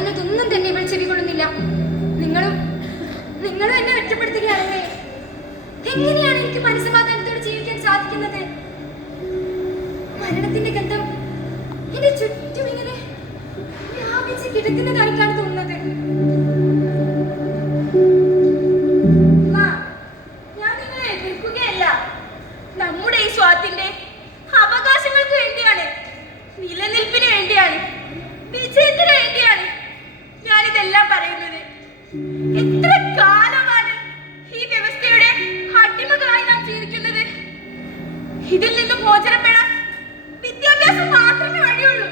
പറയുന്നതൊന്നും തന്നെ ഇവൾ ചെവികൊള്ളുന്നില്ല. നിങ്ങളും നിങ്ങളും എന്നെ ഒറ്റപ്പെടുത്തുകയാണല്ലേ? എങ്ങനെയാണ് എനിക്ക് മനസ്സമാധാനത്തോടെ ജീവിക്കാൻ സാധിക്കുന്നത്? മരണത്തിന്റെ ഗന്ധം എന്റെ ചുറ്റും ഇങ്ങനെ വ്യാപിച്ച് കിടക്കുന്നതായിട്ടാണ് തോന്നുന്നത്. ഞാൻ നിങ്ങളെ എതിർക്കുകയല്ല. നമ്മുടെ ഈ സ്വാത്തിന്റെ അവകാശങ്ങൾക്ക് വേണ്ടിയാണ്, നിലനിൽപ്പിന് വേണ്ടിയാണ്, വിജയത്തിന് വേണ്ടിയാണ് ഞാനിതെല്ലാം പറയുന്നത്. എത്ര കാലമാണ് ഈ വ്യവസ്ഥയുടെ അടിമകളായി നാം ജീവിക്കുന്നത്? ഇതിൽ നിന്നും മോചനപ്പെടാൻ വിദ്യാഭ്യാസം മാത്രമേ വഴിയുള്ളൂ.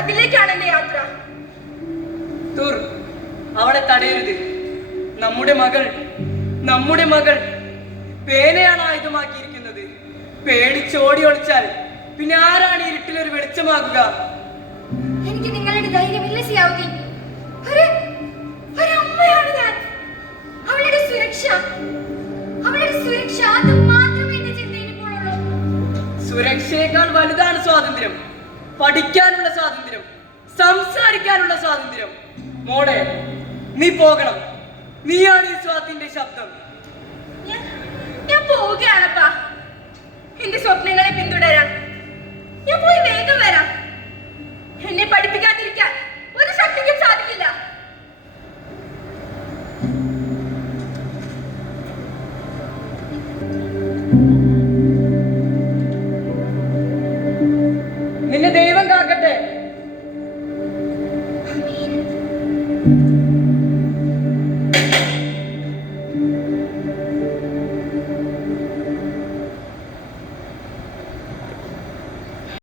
അതിലേക്കാണ് എന്റെ യാത്ര. അവളെ തടയരുത്. നമ്മുടെ മകൾ പേനയാണ് ആയുധമാക്കിയിരിക്കുന്നത്. പേടിച്ചോടി ഒളിച്ചാൽ പിന്നെ ആരാണ് ഇരുട്ടിൽ ഒരു വെളിച്ചമാകുക? എനിക്ക് നിങ്ങളുടെ ധൈര്യം ഇല്ലസിയാവുകയും ഒരമ്മയാണ് ഞാൻ. അവളുടെ സുരക്ഷ അത് മാത്രമേ എന്റെ ചിന്തയിൽ ഇപ്പോൾ ഉള്ളൂ. സുരക്ഷയേക്കാൾ വലുതാണ് സ്വാതന്ത്ര്യം. പഠിക്കാനുള്ള സ്വാതന്ത്ര്യം, സംസാരിക്കാനുള്ള സ്വാതന്ത്ര്യം. മോളെ, നീ പോകണം. നീയാണ് ഈ സ്വാതിന്റെ ശബ്ദം. ഞാൻ പോവുകയാണപ്പാ എന്റെ സ്വപ്നങ്ങളെ പിന്തുടരാൻ.